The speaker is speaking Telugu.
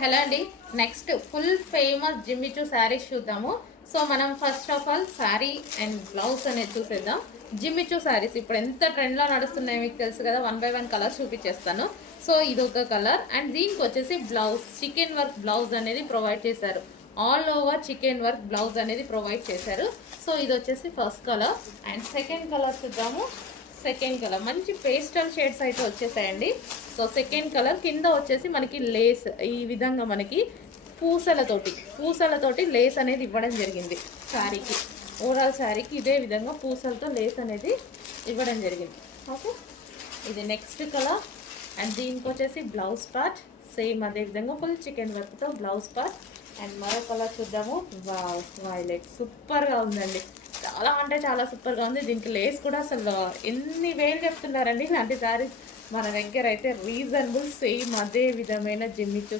హలో అండి. Next full famous Jimmy Choo saris చూద్దాము. సో మనం first of all sari and blouse అనేది చూసేద్దాం. జిమ్మిచూ శారీస్ ఇప్పుడు ఎంత ట్రెండ్లో నడుస్తున్నాయి మీకు తెలుసు కదా. 1 బై 1 కలర్స్ చూపించేస్తాను. సో ఇది ఒక కలర్ అండ్ దీనికి వచ్చేసి బ్లౌజ్ చికెన్ వర్క్ బ్లౌజ్ అనేది ప్రొవైడ్ చేశారు. All over chicken work blouse అనేది ప్రొవైడ్ చేశారు. సో ఇది వచ్చేసి first colour and second colour చూద్దాము. సెకండ్ కలర్ మంచి పేస్టల్ షేడ్స్ అయితే వచ్చేసాయండి. సో సెకండ్ కలర్ కింద వచ్చేసి మనకి లేస్ ఈ విధంగా మనకి పూసలతోటి లేస్ అనేది ఇవ్వడం జరిగింది శారీకి. ఓవరాల్ శారీకి ఇదే విధంగా పూసలతో లేస్ అనేది ఇవ్వడం జరిగింది. ఓకే, ఇది నెక్స్ట్ కలర్ అండ్ దీనికి వచ్చేసి బ్లౌజ్ పార్ట్ సేమ్ అదే విధంగా ఫుల్ చికెన్ వర్క్తో బ్లౌజ్ పార్ట్. అండ్ మరో కలర్ చూద్దాము. వావ్, వైలెట్ సూపర్గా ఉందండి. చాలా అంటే చాలా సూపర్గా ఉంది. దీనికి లేస్ కూడా అసలు ఎన్ని వేలు చెప్తున్నారండి ఇలాంటి శారీస్ మన దగ్గర అయితే రీజనబుల్ సేమ్ అదే విధమైన జిమ్మిచూ